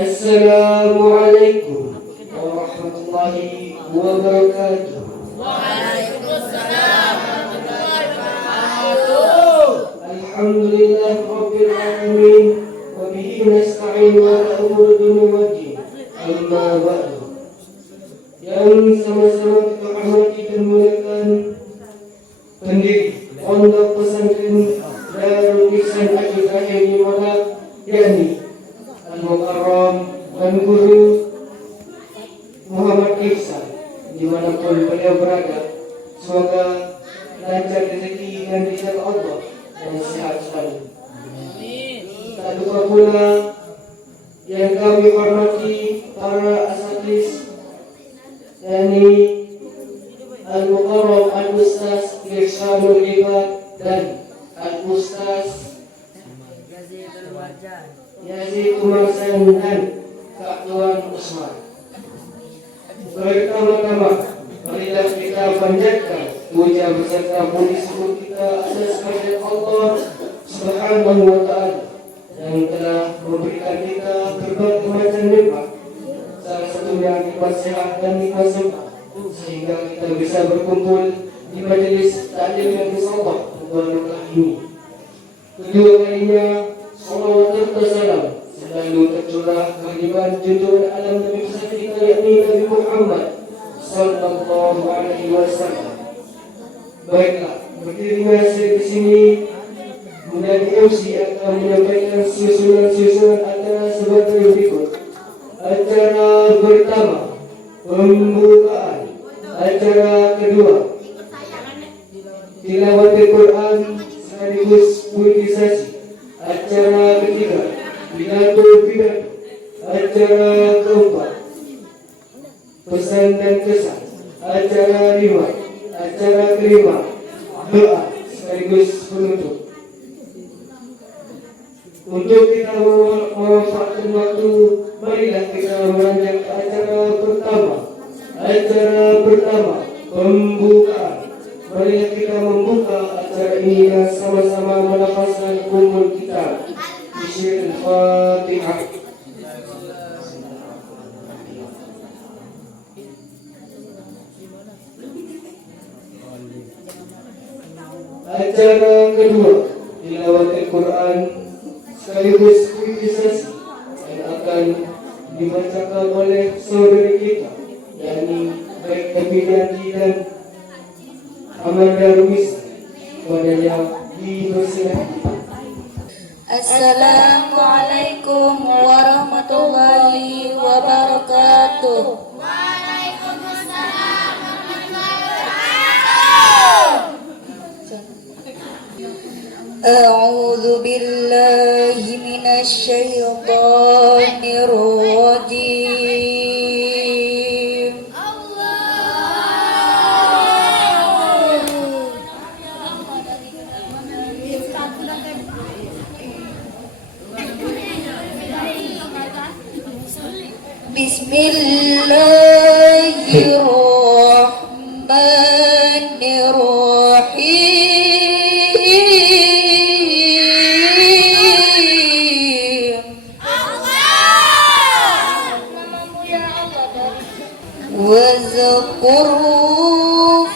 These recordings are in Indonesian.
Assalamualaikum warahmatullahi wabarakatuh. Waalaikumsalam warahmatullahi wabarakatuh. Alhamdulillah rabbil alamin wa bihi nasta'in wa ala umuri dunya waddin. Amma ba'du. Yang sama-sama kita hormati dan muliakan pendiri Pondok Pesantren Darul Ihsan Akhir-Akhir di Malang, yakni Al-Mukarram dan Guru Muhammad Ihsan dimanapun beliau berada. Semoga lancar rezeki dan dijaga Allah dan sehat selalu. Tak lupa pula yang kami hormati para asatidz, yakni Al-Mukarram Al-Ustaz Irsyadul Ibad dan Al-Ustaz Yazid Umarsan dan Kak Tuan Usman. Pertama-tama, marilah kita panjatkan puja beserta puji syukur kita atas kehadirat Allah Subhanahu wa Ta'ala yang telah memberikan kita berbagai macam nikmat, salah satunya nikmat sehat dan nikmat sempat, sehingga kita bisa berkumpul di majelis taklim yang bersahabat mubarakah ini. Kedua kalinya, salawat serta salam selalu tercurah kehadiran junjungan alam Nabi besar kita, yakni Nabi Muhammad sallallahu alaihi wasallam. Baiklah, berdirinya saya di sini menjadi MC akan menyampaikan susunan acara sebagai berikut. Acara pertama, pembukaan. Acara kedua, tilawat Al-Quran sekaligus puitisasi. Acara ketiga, pidato. Acara keempat, pesan dan kesan. Acara kelima, doa sekaligus penutup. Untuk kita memanfaatkan waktu, marilah kita melanjutkan ke acara pertama. Acara pertama, pembukaan. Marilah kita membuka acara ini dan sama-sama melafazkan ummul kitab. Bismillahirrahmanirrahim. Acara kedua, tilawat Al-Quran sekaligus puitisasi yang akan dibacakan oleh saudari kita, yakni baik Epidandi dan Amanda Rumis. Kepadanya dipersilakan. Assalamualaikum warahmatullahi wabarakatuh. Waalaikumsalam warahmatullahi wabarakatuh. A'udzu billahi minasy syaithanir rajim. Bismillahirrahmanirrahim. Wazkur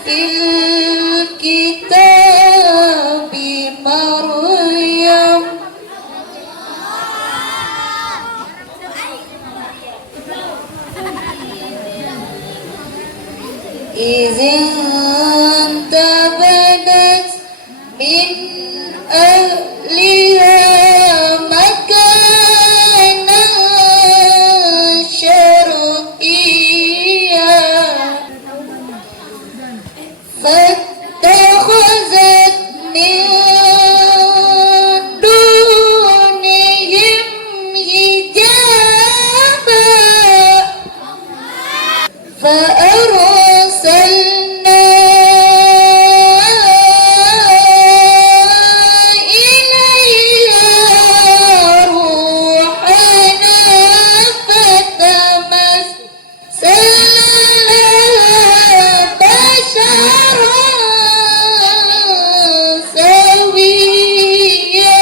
fil kitabi Maryam izin tabadat min ahliha makanan syarqiyah fattakhazat min dunihim hijaba فأرسلنا إليها روحنا فتمثل لها بشرا سويا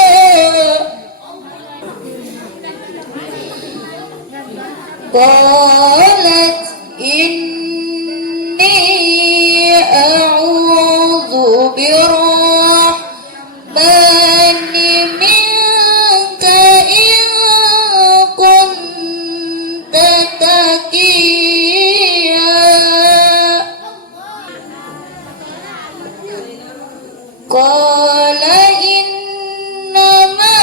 قالت إني أعوذ بالرحمن منك إن كنت تقيا قال إنما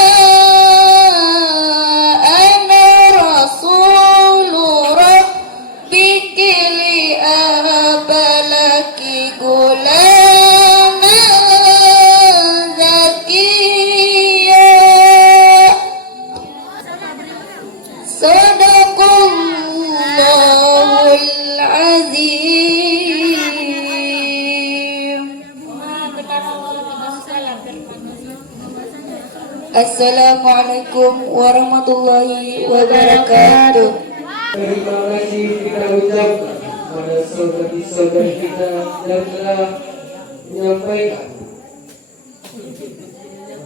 أنا رسول ربك لأهب لك غلاما زكيا صدق الله العظيم. Assalamualaikum warahmatullahi wabarakatuh. Terima kasih kita ucapkan pada saudari-saudari kita yang telah menyampaikan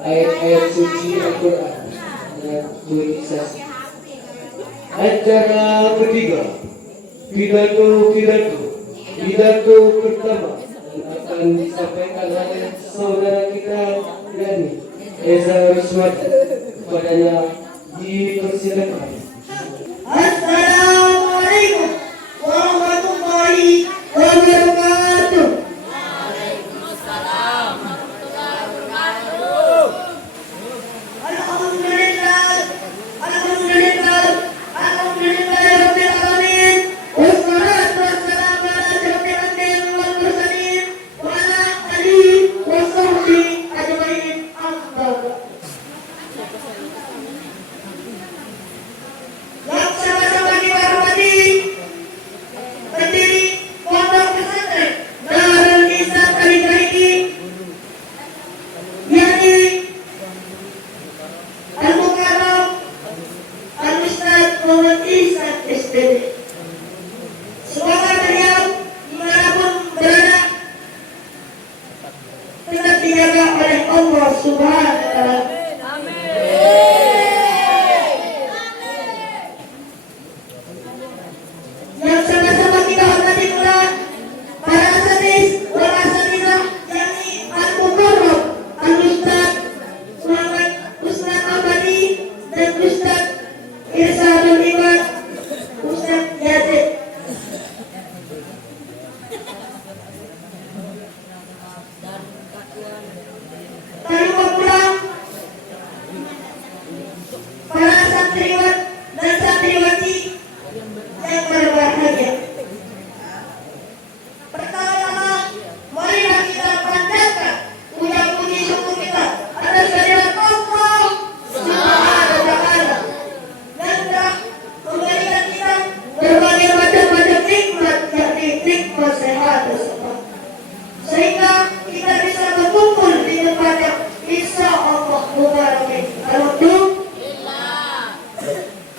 ayat-ayat suci Al-Quran dan tulisan. Acara ketiga, pidato pertama yang akan disampaikan oleh saudara kita Rani Eza Riswati. Kepadanya dipersilakan. Assalamualaikum warahmatullahi wabarakatuh. Alhamdulillah, alhamdulillah, alhamdulillah rabbil alamin. Wassalatu wassalamu ala asyrafil anbiya'i wal mursalin wa ala alihi wa sahbihi ajmain. Amma ba'd. Yang sama-sama kita hormati pendiri pondok pesantren Darul Ihsan Al-Hidayah, yakni Al-Mukarram Al-Ustaz Muhammad Ihsan SPD. Semoga beliau dimanapun berada tetap dijaga oleh Allah Subhanahu wa Ta'ala. Yang sama-sama kita hormati pula para asatidz wal asatidzah, yakni Al-Mukarram Al-Ustaz Muhammad Usman Abadi dan Ustaz Irsyadul Iman Ustaz Yazid. Tak lupa pula para santriwan dan santriwati yang berbahagia. Pertama-tama, marilah kita panjatkan puja-puji syukur kita atas kehadirat Allah Subhanahu wa Ta'ala yang telah memberikan kita berbagai macam nikmat, yakni nikmat sehat tersebut, sehingga kita bisa berkumpul di tempat yang insya Allah mubarak. Alhamdulillah.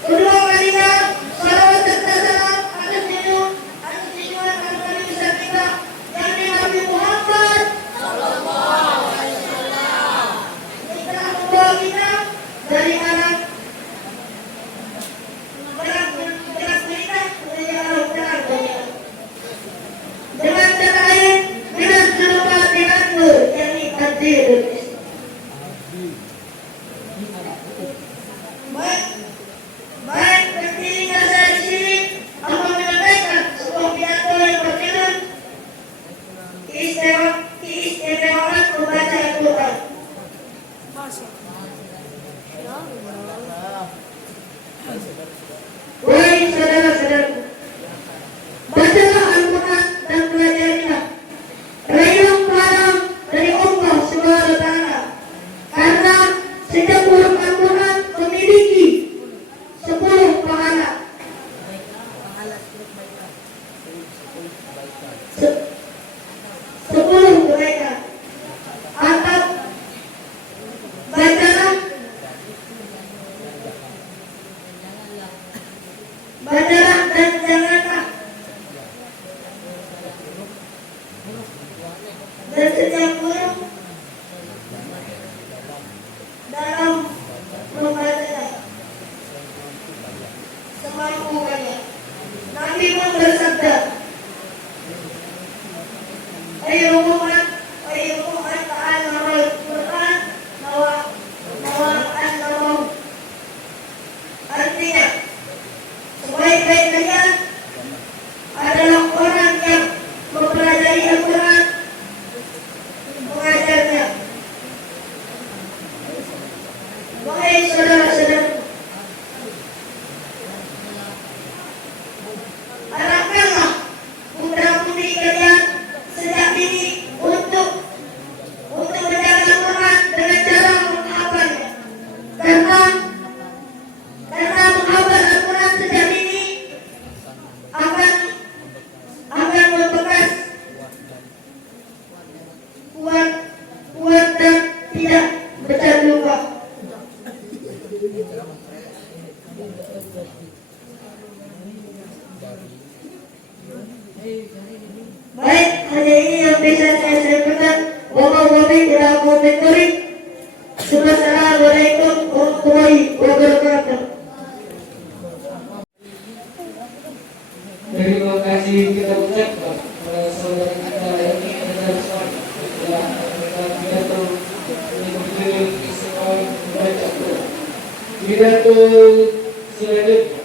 Kedua kalinya, salawat serta salam atas junjungan Nabi besar kita, yakni Nabi Muhammad sallallahu alaihi wasallam, yang telah membawa kita dari alam gelap gulita menuju alam terang dunia. Dengan kata lain, dengan serupa dengan nur, yakni Ad-Dinul Islam. Baik, berdirinya saya di sini akan menyampaikan sebuah pidato yang berjudul keistimewaan membaca Al-Quran. Wahai saudara-saudaraku, bacalah Al-Quran dan pelajarilah. Raihlah pahala dari Allah Subhanahu wa Ta'ala, karena setiap huruf Al-Quran memiliki 10 pahala. 10 kebaikan. Atau bacalah dan janganlah. Dan setiap huruf dalam membacanya semampunya. ويؤمن تعالى القرآن nawaan mau artinya sebaik-baik kalian adalah orang yang mempelajari Al-Quran, mengajarnya. Wahai saudara-saudara, arahkanlah putra-putri kalian sejak dini untuk menjaga Al-Quran dengan cara menghafalnya. Karena menghafal Al-Quran sejak dini akan membekas kuat dan tidak berluka. Baik, hanya ini yang bisa saya sampaikan. Wassalamualaikum warahmatullahi wabarakatuh. Terima kasih kita ucapkan kepada saudara kita yang ini adalah seorang pidato yang istimewa membaca Quran. Pidato selanjutnya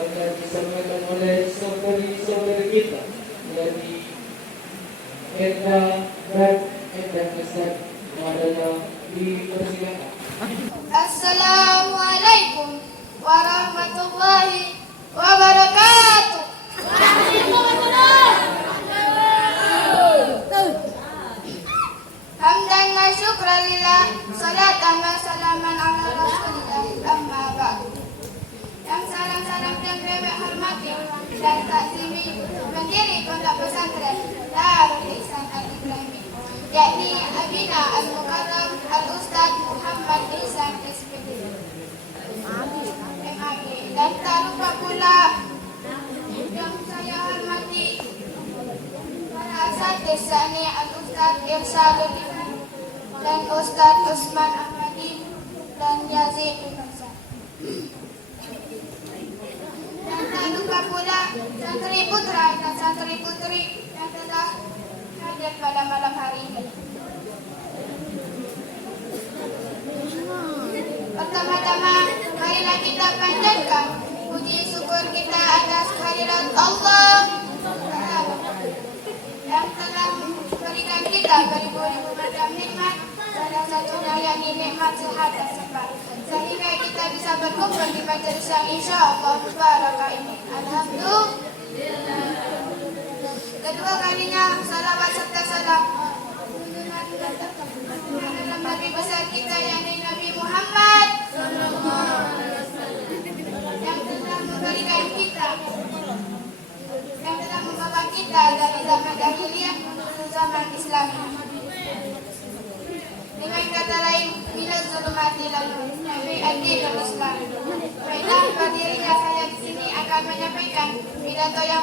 akan disampaikan oleh saudari kita dari Enda dan Enda Kesat. Adalah dipersilakan. Assalamualaikum warahmatullahi wabarakatuh. Hamdan wa syukran lillah, salatan wa salaman ala rasulillah, amma ba'du. Yang salam-salam dan bebek hormati dan takzimi pendiri pondok pesantren Darul Ihsan Al-Ibrahimi, yakni Abina Al-Mukarram Al-Ustaz Muhammad Ihsan SPD MAG, dan tak lupa pula yang saya hormati para asatidz yakni Al-Ustaz Irsyadul Iman dan Ustaz Usman Ahmadi dan Yazid bin Hasan. Dan tak lupa pula santri putra dan santri putri yang telah hadir pada malam hari ini. Pertama-tama, marilah kita panjatkan puji syukur kita atas kehadirat Allah yang telah memberikan kita beribu-ribu macam nikmat, salah satunya yakni nikmat sehat dan sempat, sehingga kita bisa berkumpul di majelis yang insyaallah mubarakah ini. Alhamdulillah. Kedua kalinya salawat serta salam dalam Nabi besar kita yakni Nabi Muhammad yang telah memberikan kita, yang telah membawa kita dari zaman jahiliyah menuju zaman Islam. Dengan kata lain, bila zulumati lalu Nabi Ad-Din Islam. Baiklah, berdirinya saya di sini akan menyampaikan pidato yang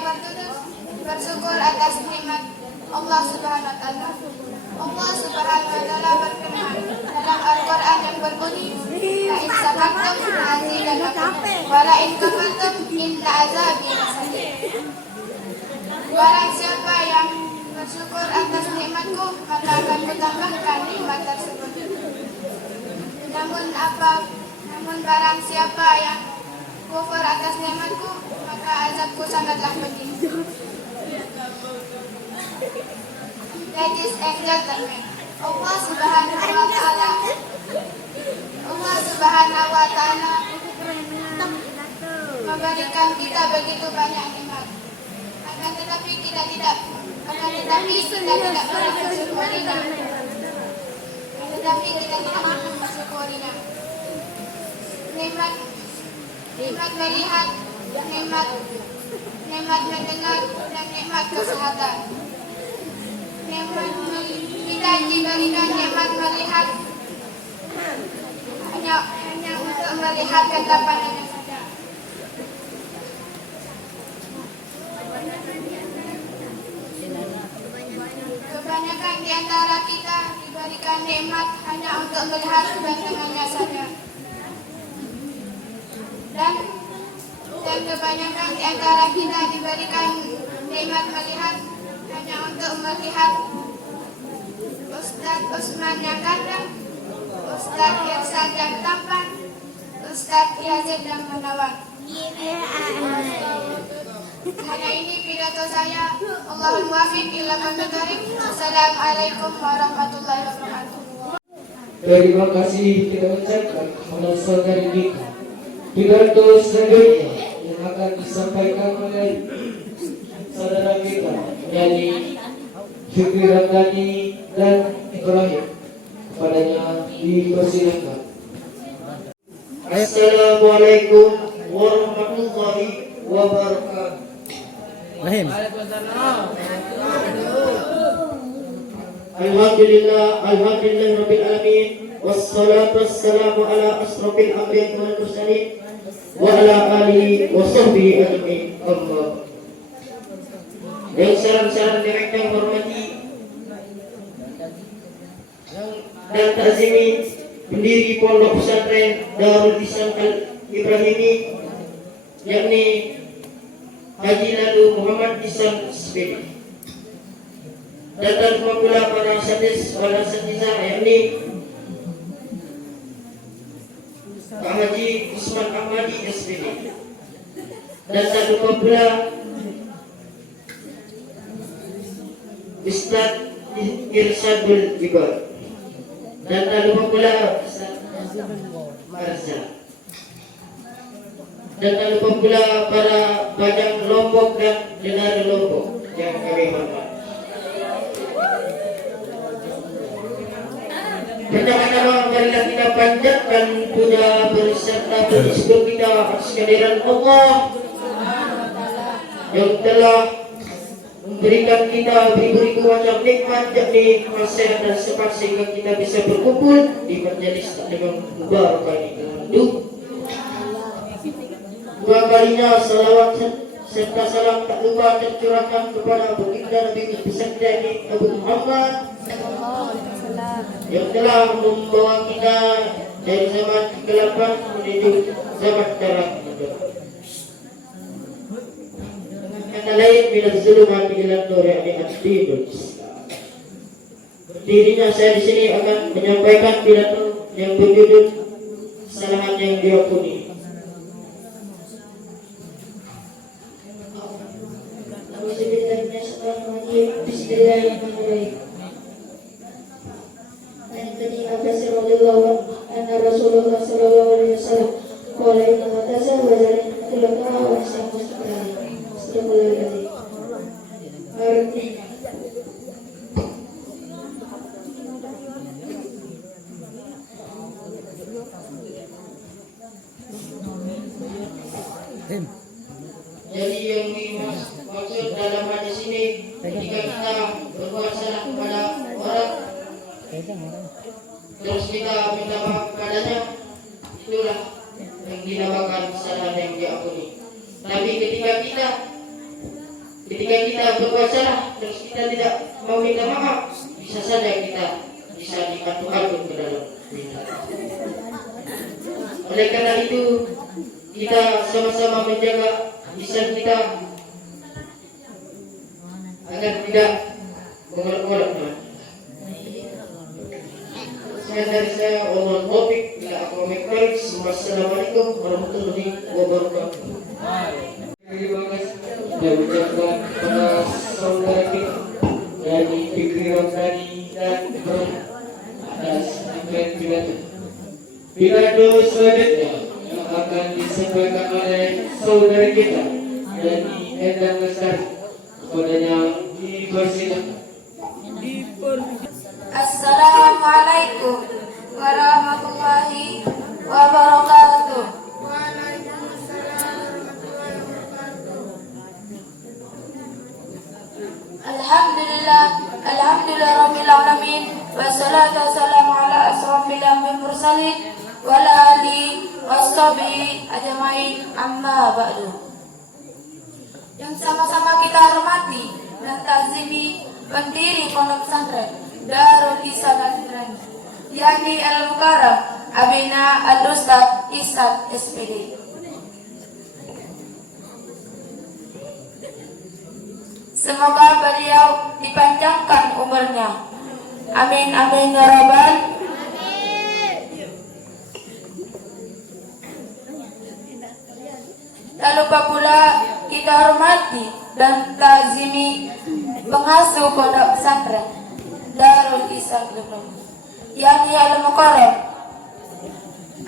bersyukur atas nikmat Allah Subhanahu wa taala. Allah Subhanahu wa taala berfirman dalam Al-Qur'an yang berbunyi, "La in syakartum la'azidannakum wa la in kafartum inna azabi lasadid." Barang siapa yang bersyukur atas nikmatku, maka akan kutambahkan nikmat tersebut. Namun barang siapa yang kufur atas nikmatku, maka azabku sangatlah pedih. Ladies and gentlemen, Allah Subhanahu wa taala memberikan kita begitu banyak nikmat. Akan tetapi kita tidak pernah mensyukurinya. Nikmat melihat, nikmat mendengar, dan nikmat kesehatan. Kita diberikan nikmat melihat hanya untuk melihat ketapanannya saja. Kebanyakan di antara kita diberikan nikmat hanya untuk melihat kegantengannya saja. Dan kebanyakan di antara kita diberikan nikmat melihat hanya untuk melihat Ustadz Usman yang ganteng, Ustadz Irsan yang tampan, Ustadz Yazid yang menawan. Hanya ini pidato saya. Allahumma muwaffiq ila aqwamit thoriq. Assalamualaikum warahmatullahi wabarakatuh. Terima kasih kita ucapkan kepada saudari kita. Pidato selanjutnya yang akan disampaikan oleh saudara kita dari Fikri Ramdhani dan Ibrahim. Kepadanya dipersilakan. Assalamualaikum warahmatullahi wabarakatuh. Alhamdulillah rabbil alamin, wassalatu wassalamu ala asrofil anbiya'i wal mursalin wa ala alihi wa sahbihi ajma'in. Allah. Yang salam-salam yang saya hormati dan takzimi pendiri Pondok Pesantren Darul Ihsan Al-Ibrahimi, yakni Haji Lalu Muhammad Ihsan SPD. Dan terima pula para sadis wal asatidzah, yakni Pak Haji Usman Ahmadi SPD. Dan tak lupa pula Ustadz Irsyadul Ibad. Dan tak lupa pula Ustadz Marza. Dan tak lupa pula para Bajang Lombok dan Dengar Lombok yang kami hormati. Pertama-tama marilah kita panjatkan puja berserta puji syukur kita atas kehadiran Allah yang telah memberikan kita beribu-ribu macam nikmat, yakni nasihat dan sempat sehingga kita bisa berkumpul di majelis dengan mubarakah ini. Dua kalinya salawat serta salam tak lupa tercurahkan kepada baginda Nabi besar ini Abu Muhammad yang telah membawa kita dari zaman kegelapan menuju zaman terang. Kata lain, bila zulumati ila nur, yakni ad-dinul Islam. Dirinya saya di sini akan menyampaikan pidato yang berjudul kesalahan yang diampuni. Bismillahirrahmanirrahim. Anthony Abbas radhiyallahu anhu Rasulullah sallallahu alaihi wasallam qala inna mataza wa zalika tilaka wa samastaqala. Astagfirullahaladzim. Jadi yang dimaksud dalam hadis ini, ketika kita berbuat salah kepada orang terus kita minta maaf kepadanya, itulah yang dinamakan kesalahan yang diampuni. Tapi ketika kita berbuat salah terus kita tidak mau minta maaf, bisa saja kita bisa diatur-atur ke dalam bid'ah. Oleh karena itu kita sama-sama menjaga lisan kita agar tidak mengolok-olok. Sekian dari saya, wallahual taufiq ila aqwamit thoriq. Wassalamualaikum warahmatullahi wabarakatuh. Terima kasih sudah ucapkan kepada saudara kita dari Fikri Ramdhani dan Ibrahim atas pidato. Pidato selanjutnya yang akan disampaikan oleh saudara kita dari Endang Lestari. Kepadanya dipersilakan. Assalamualaikum warahmatullahi wabarakatuh. Alhamdulillah rabbil alamin, wassalatu wassalamu ala asrofil anbiya'i wal mursalin wa ala alihi washabihi ajmain, amma ba'du. Yang sama-sama kita hormati dan takzimi pendiri Pondok Pesantren Darul Ihsan Al-Ibrahimi, yakni Al-Mukarram Abina Al-Ustadz Ihsan SPD. Semoga beliau dipanjangkan umurnya Amin amin ya rabbal. Tak lupa pula kita hormati dan takzimi pengasuh pondok pesantren Darul Ihsan Gunung, yakni Al-Mukarram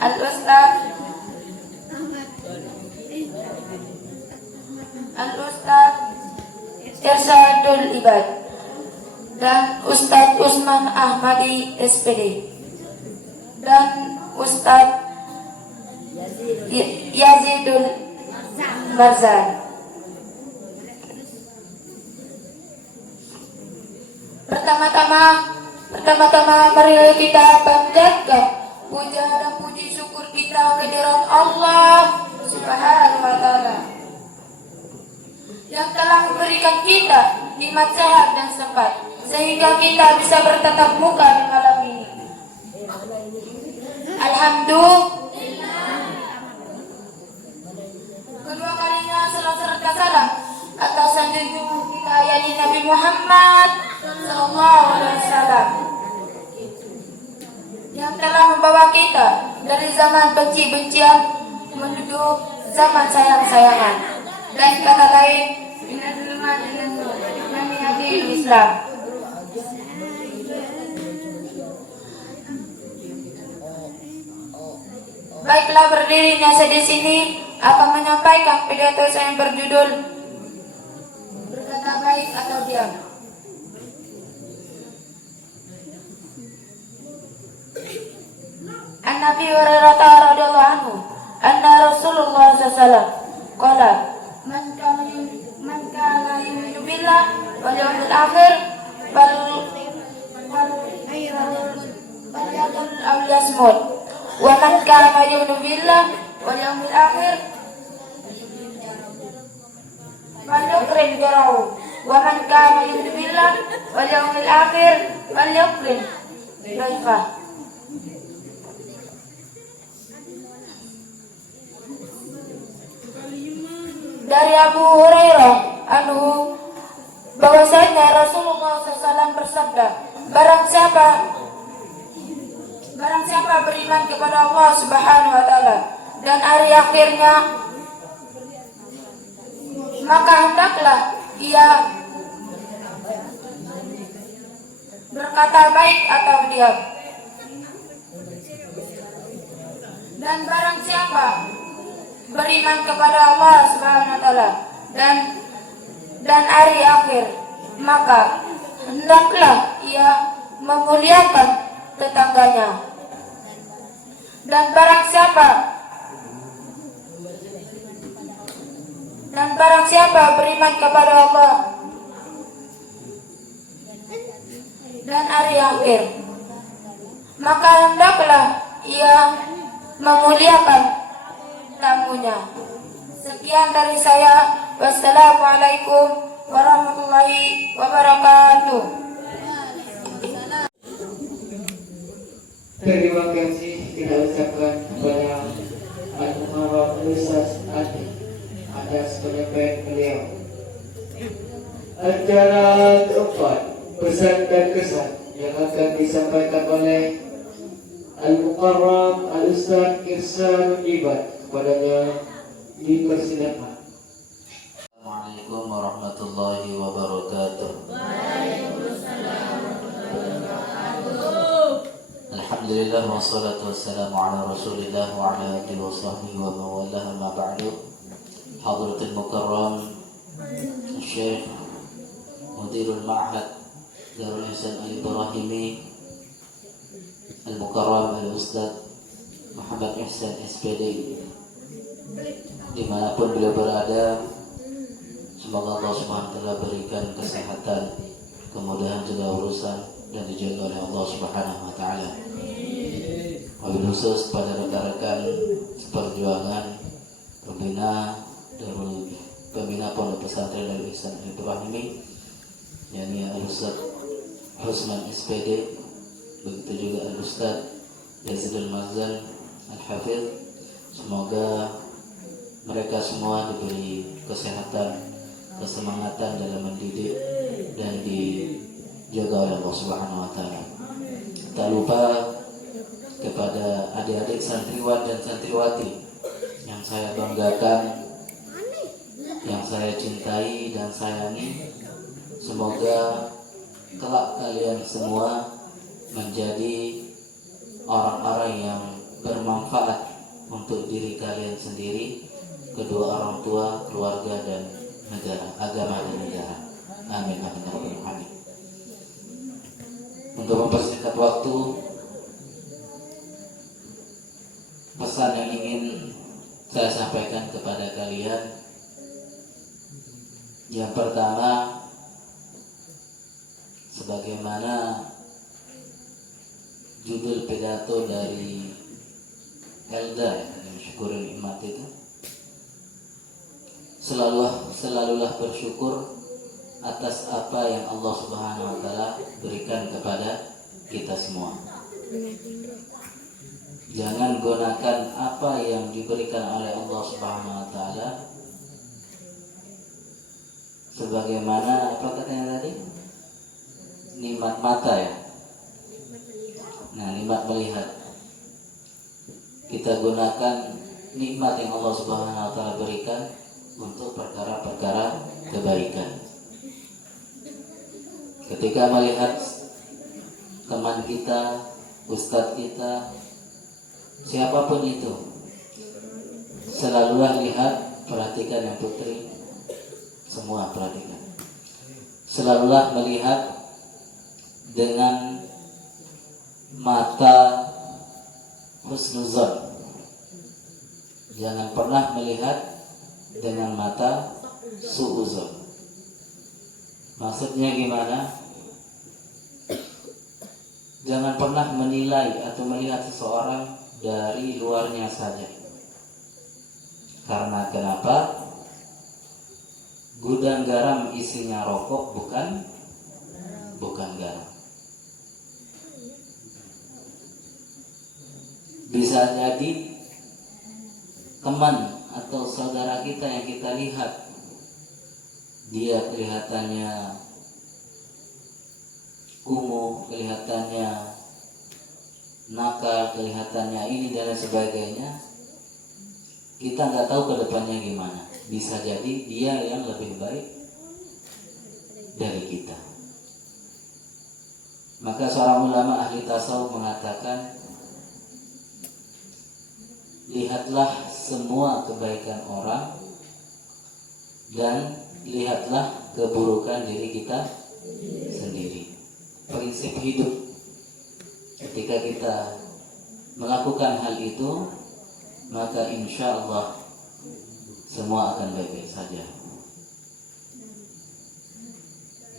Al-Ustaz Irsyadul Ibad dan Ustaz Usman Ahmadi SPD dan Ustaz Yazidul Barzan. Pertama-tama mari kita panjatkan puja dan puji syukur kita kehadirat Allah Subhanahu wa taala yang telah memberikan kita nikmat sehat dan sempat sehingga kita bisa bertatap muka di malam ini. Alhamdulillah. Kedua kalinya salat salam atas junjungan kita yakni Nabi Muhammad sallallahu alaihi wasallam yang telah membawa kita dari zaman benci-bencian menuju zaman sayang-sayangan, dan kata lain kami adil Islam. Baiklah, berdirinya saya di sini akan menyampaikan pidato saya yang berjudul berkata baik atau diam. An Nabi Hurairah radhiyallahu anhu anna Rasulullah sallallahu alaihi wasallam qala man kana yu'minu billah wal yawmil akhir falyaqul aw yasmut wa man kana yu'minu billah wal yawmil akhir falyukrim jarahu wa man kana yu'minu billah wal yawmil akhir falyukrim dhaifah. Dari Abu Hurairah anhu bahwasanya Rasulullah SAW bersabda, barang siapa beriman kepada Allah Subhanahu wa taala dan hari akhirnya, maka hendaklah ia berkata baik atau diam. Dan barang siapa beriman kepada Allah Subhanahu wa taala dan hari akhir, maka hendaklah ia memuliakan tetangganya. Dan barang siapa beriman kepada Allah dan hari akhir, maka hendaklah ia memuliakan tamunya. Sekian dari saya. Wassalamualaikum warahmatullahi wabarakatuh. Terima kasih kita ucapkan kepada Al-Mukarram Ustaz Adi atas penyampaian beliau. Acara keempat, pesan dan kesan yang akan disampaikan oleh Al-Mukarram Al-Ustaz Irsyadul Ibad. Kepadanya dipersilakan. Assalamualaikum warahmatullahi wabarakatuh. Alhamdulillah wassalatu wassalamu ala Rasulillah wa ala alihi wa sahbihi wa mawalah, amma ba'du. Hadratul Mukarram Syekh Mudirul Ma'had Darul Ihsan Al-Ibrahimi Al-Mukarram Al-Ustaz Muhammad Ihsan SPD, dimanapun beliau berada, semoga Allah Subhanahu wa taala berikan kesehatan, kemudahan segala urusan, dan dijaga oleh Allah Subhanahu wa taala. Wabil khusus pada rekan-rekan seperjuangan pembina Pondok Pesantren Darul Ihsan Al-Ibrahimi, yakni Al-Ustaz Usman SPD, begitu juga Al-Ustaz Yazidul Barzan Al-Hafidh. Semoga mereka semua diberi kesehatan, kesemangatan dalam mendidik, dan dijaga oleh Allah Subhanahu wa taala. Tak lupa kepada adik-adik santriwan dan santriwati yang saya banggakan, yang saya cintai dan sayangi. Semoga kelak kalian semua menjadi orang-orang yang bermanfaat untuk diri kalian sendiri, kedua orang tua, keluarga dan negara, agama dan negara. Amin amin ya rabbal alamin. Untuk mempersingkat waktu, pesan yang ingin saya sampaikan kepada kalian, yang pertama, sebagaimana judul pidato dari Elda yang syukurin nikmat itu, selalulah bersyukur atas apa yang Allah Subhanahu wa taala berikan kepada kita semua. Jangan gunakan apa yang diberikan oleh Allah Subhanahu wa taala sebagaimana apa katanya tadi? Nikmat mata ya. Nah, nikmat melihat. Kita gunakan nikmat yang Allah Subhanahu wa taala berikan untuk perkara-perkara kebaikan. Ketika melihat teman kita, ustadz kita, siapapun itu, selalulah lihat, perhatikan yang putri, semua perhatikan. Selalulah melihat dengan mata husnuzon. Jangan pernah melihat dengan mata suuzon. Maksudnya gimana? Jangan pernah menilai atau melihat seseorang dari luarnya saja. Karena kenapa? Gudang garam isinya rokok bukan garam. Bisa jadi teman atau saudara kita yang kita lihat, dia kelihatannya kumuh, kelihatannya nakal, kelihatannya ini dan sebagainya. Kita nggak tahu ke depannya gimana. Bisa jadi dia yang lebih baik dari kita. Maka seorang ulama ahli tasawuf mengatakan, lihatlah semua kebaikan orang dan lihatlah keburukan diri kita sendiri. Prinsip hidup. Ketika kita melakukan hal itu, maka insya Allah semua akan baik-baik saja.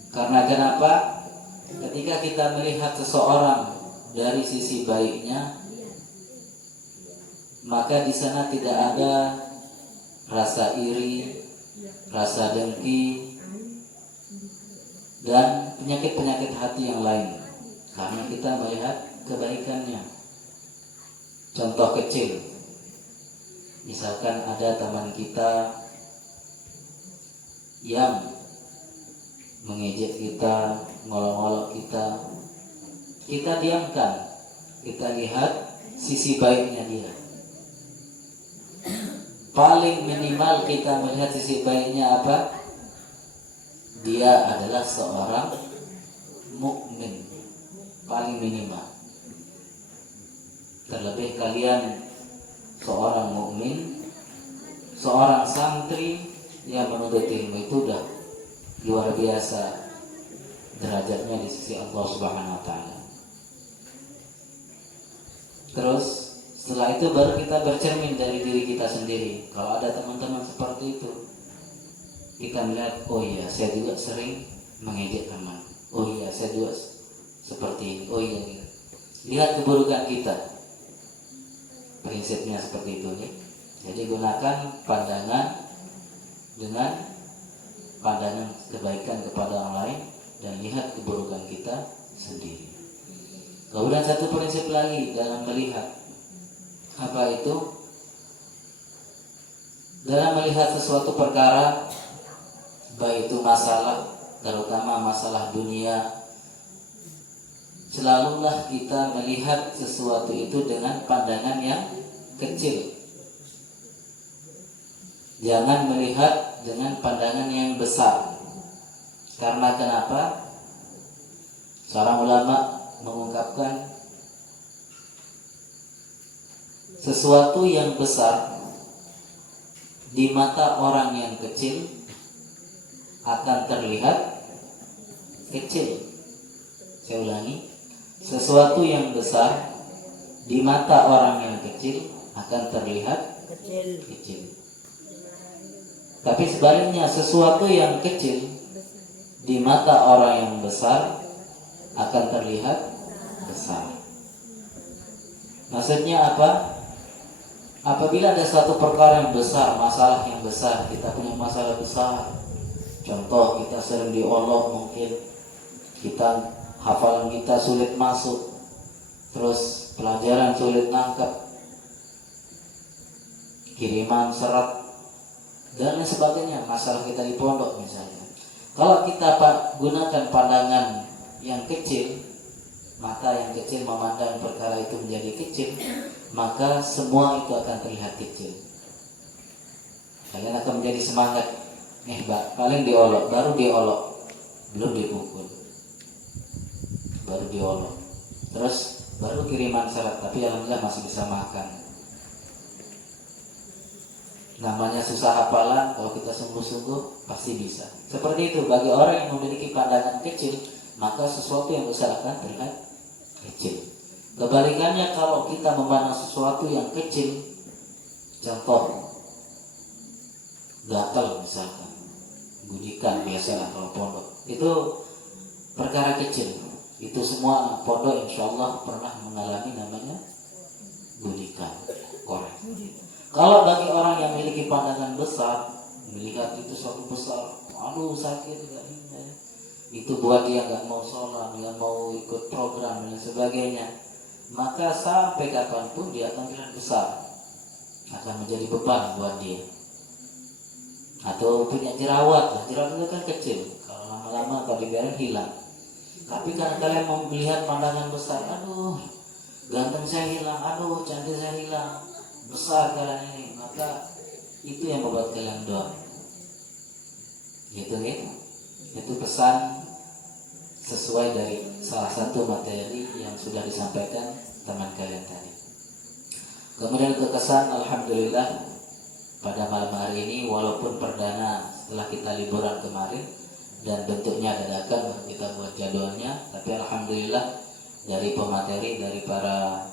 Karena kenapa? Ketika kita melihat seseorang dari sisi baiknya, maka di sana tidak ada rasa iri, rasa dengki, dan penyakit-penyakit hati yang lain. Karena kita melihat kebaikannya. Contoh kecil, misalkan ada teman kita yang mengejek kita, ngolok-ngolok kita, kita diamkan, kita lihat sisi baiknya dia. Paling minimal kita melihat sisi baiknya apa? Dia adalah seorang mukmin. Paling minimal. Terlebih kalian seorang mukmin, seorang santri yang menuntut ilmu itu udah luar biasa derajatnya di sisi Allah Subhanahu wa taala. Terus setelah itu baru kita bercermin dari diri kita sendiri. Kalau ada teman-teman seperti itu, kita melihat, oh iya, saya juga sering mengejek teman. Oh iya, saya juga seperti ini. Oh iya, gitu. Lihat keburukan kita. Prinsipnya seperti itu nih. Jadi gunakan pandangan dengan pandangan kebaikan kepada orang lain dan lihat keburukan kita sendiri. Kemudian satu prinsip lagi dalam melihat, apa itu? Dalam melihat sesuatu perkara, baik itu masalah, terutama masalah dunia, selalulah kita melihat sesuatu itu dengan pandangan yang kecil. Jangan melihat dengan pandangan yang besar. Karena kenapa? Seorang ulama mengungkapkan sesuatu yang besar di mata orang yang kecil akan terlihat kecil. Saya ulangi, sesuatu yang besar di mata orang yang kecil akan terlihat kecil. Tapi sebaliknya, sesuatu yang kecil di mata orang yang besar akan terlihat besar. Maksudnya apa? Apabila ada suatu perkara yang besar, masalah yang besar, kita punya masalah besar. Contoh, kita sering diolok, mungkin kita hafalan kita sulit masuk, terus pelajaran sulit nangkep, kiriman serat dan lain sebagainya, masalah kita di pondok misalnya. Kalau kita gunakan pandangan yang kecil, mata yang kecil memandang perkara itu menjadi kecil, maka semua itu akan terlihat kecil. Kalian akan menjadi semangat. Paling diolok, baru diolok, belum dipukul, baru diolok, terus baru kiriman syarat, tapi alhamdulillah masih bisa makan. Namanya susah hafalan, kalau kita sungguh-sungguh pasti bisa. Seperti itu, bagi orang yang memiliki pandangan kecil, maka sesuatu yang besar akan terlihat kecil. Kebalikannya, kalau kita memandang sesuatu yang kecil, contoh gatal misalkan, gudikan biasa kalau pondok, itu perkara kecil. Itu semua anak pondok insya Allah pernah mengalami namanya gudikan, korek. Kalau bagi orang yang memiliki pandangan besar, melihat itu suatu besar, aduh sakit, itu buat dia nggak mau sholat, nggak mau ikut program dan sebagainya, maka sampai kapanpun dia akan terlihat besar, akan menjadi beban buat dia. Atau punya jerawat itu kan kecil, kalau lama-lama kalau dibiarin hilang. Tapi karena kalian mau melihat pandangan besar, aduh ganteng saya hilang, aduh cantik saya hilang, besar kalian ini, maka itu yang membuat kalian down. Gitu ya. Itu pesan sesuai dari salah satu materi yang sudah disampaikan teman kalian tadi. Kemudian kekesan, alhamdulillah pada malam hari ini, walaupun perdana setelah kita liburan kemarin dan bentuknya dadakan kita buat jadwalnya, tapi alhamdulillah dari pemateri, dari para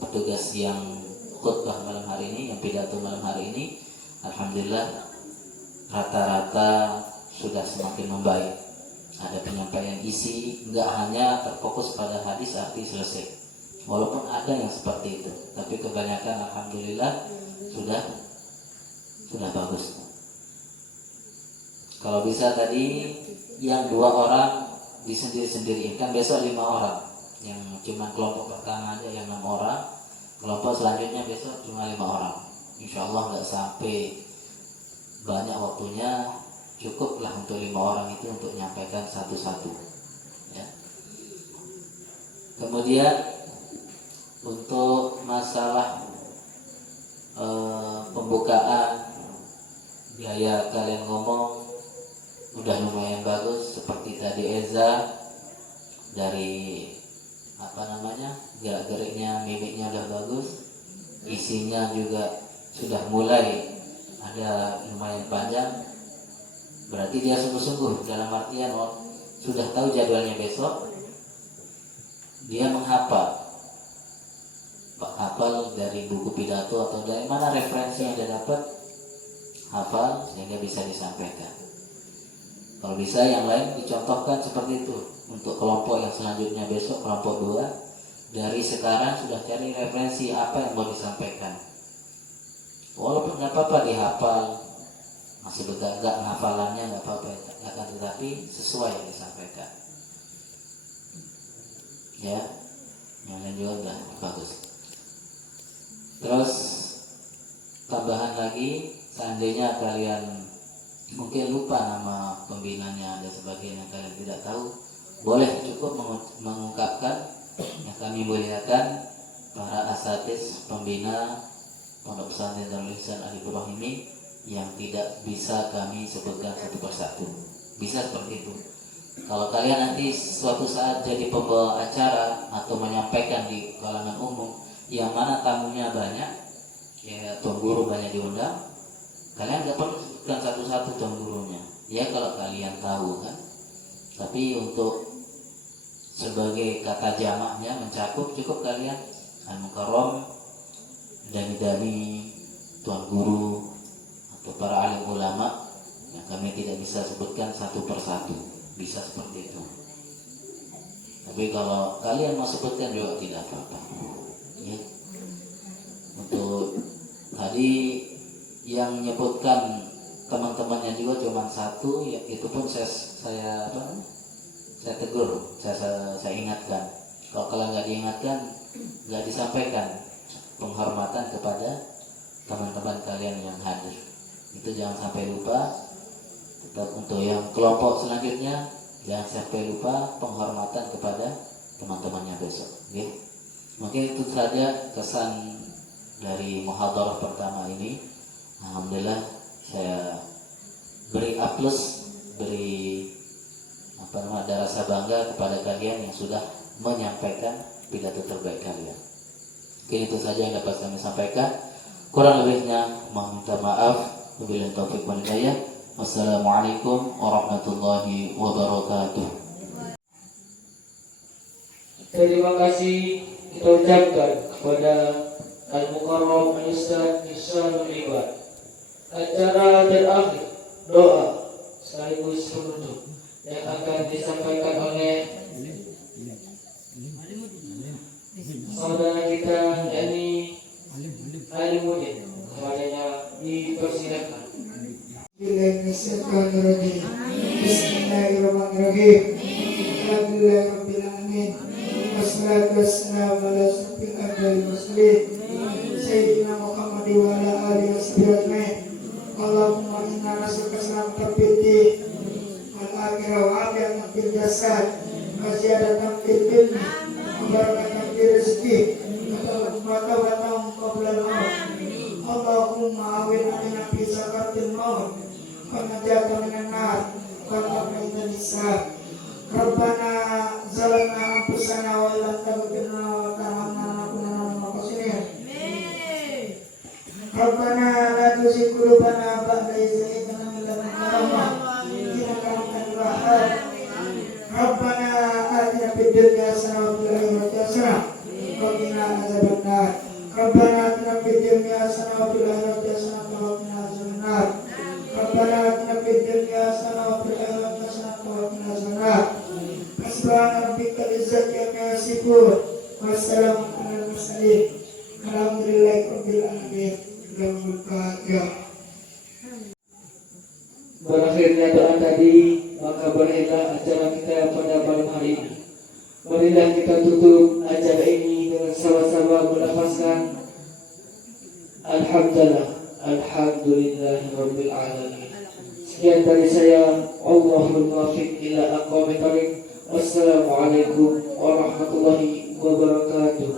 petugas yang khutbah malam hari ini, yang pidato malam hari ini, alhamdulillah rata-rata sudah semakin membaik. Ada penyampaian isi, enggak hanya terfokus pada hadis arti selesai. Walaupun ada yang seperti itu, tapi kebanyakan alhamdulillah sudah bagus. Kalau bisa tadi yang 2 orang disendiri-sendiri, kan besok 5 orang. Yang cuma kelompok pertama aja yang 6 orang. Kelompok selanjutnya besok cuma 5 orang. Insya Allah nggak sampai banyak waktunya, cukuplah untuk 5 orang itu untuk menyampaikan satu-satu. Ya. Kemudian untuk masalah pembukaan, biaya kalian ngomong udah lumayan bagus, seperti tadi Eza dari gerak-geriknya, mimiknya udah bagus, isinya juga sudah mulai ada lumayan panjang, berarti dia sungguh-sungguh, dalam artian sudah tahu jadwalnya besok, dia menghafal dari buku pidato atau dari mana referensi yang dia dapat, hafal sehingga bisa disampaikan. Kalau bisa yang lain dicontohkan seperti itu untuk kelompok yang selanjutnya besok, kelompok 2, dari sekarang sudah cari referensi apa yang mau disampaikan. Walaupun nggak apa-apa dihafal, masih begagak hafalannya nggak apa-apa, akan tetapi sesuai yang disampaikan. Ya, yang lain juga udah bagus. Terus tambahan lagi, seandainya kalian mungkin lupa nama pembinanya, ada sebagian yang kalian tidak tahu, boleh cukup mengungkapkan yang kami muliakan para asatiz pembina Pondok Pesantren Darul Ihsan Al Ibrahimi yang tidak bisa kami sebutkan satu persatu. Bisa seperti itu. Kalau kalian nanti suatu saat jadi pembawa acara atau menyampaikan di kalangan umum yang mana tamunya banyak, ya tuan guru banyak diundang, kalian nggak perlu sebutkan satu-satu tuan gurunya. Ya kalau kalian tahu kan. Tapi untuk sebagai kata jamaknya mencakup cukup kalian al-mukarram, dami-dami, tuan guru atau para alim ulama yang kami tidak bisa sebutkan satu persatu. Bisa seperti itu. Tapi kalau kalian mau sebutkan juga tidak apa-apa. Ya. Untuk tadi yang menyebutkan teman-temannya juga cuma satu, ya, itu pun saya tegur, saya ingatkan. Kalau kalian nggak diingatkan, nggak disampaikan penghormatan kepada teman-teman kalian yang hadir. Itu jangan sampai lupa. Tetap untuk yang kelompok selanjutnya jangan sampai lupa penghormatan kepada teman-temannya besok. Okay? Mungkin itu saja kesan dari muhadharah pertama ini. Alhamdulillah saya beri aplaus, beri ada rasa bangga kepada kalian yang sudah menyampaikan pidato terbaik kalian. Mungkin itu saja yang dapat kami sampaikan. Kurang lebihnya mohon minta maaf. Wabillahi taufiq wal hidayah. Wassalamualaikum warahmatullahi wabarakatuh. Terima kasih kita ucapkan kepada Al-Mukarram Ustaz Ihsanul Ibad. Acara terakhir doa sekaligus penutup yang akan disampaikan oleh saudara kita yakni Alimuddin. Kepadanya dipersilakan. Bismillahirrahmanirrahim. Alhamdulillahirabbil alamin. Wassalatu wassalamu ala asyrofil anbiya'i wal mursalin sayyidina Muhammadin wa ala alihi washabihi ajmain. Allahumma inna nas'aluka salamatan fid din wal akhirah wa afiyatan fil jasad wa ziyadatan fil ilmi wa barakatan fil rizqi wa tawbatan qabla al-maut. Allahumma awin alina fi sakaratil maut wa najata minan nar wa qina hisab. Rabbana zalamna anfusana wa lam taghfir lana wa tarhamna lanakunanna minal khasirin. Rabbana la tuzigh qulubana ba'da idh hadaytana wa hab lana min ladunka rahmah innaka antal wahhab. Rabbana atina fid dunya hasanah wa fil akhirati hasanah wa qina adzabannar. Rabbana atina fid dunya hasanah wa fil akhirati hasanah wa qina adzabannar. Rabbana atina fid dunya hasanah wa fil akhirati hasanah wa qina adzabannar. Subhana rabbikal izzati amma yasifun wa salamun alal mursalin. Alhamdulillahirabbil alamin. Berakhirnya doa tadi, maka berakhirlah acara kita pada malam hari ini. Marilah kita tutup acara ini dengan sama-sama melafazkan Alhamdulillah, Alhamdulillahirabbil alamin. Sekian dari saya, Allahul muwaffiq ila aqwamit thoriq. Wassalamualaikum warahmatullahi wabarakatuh.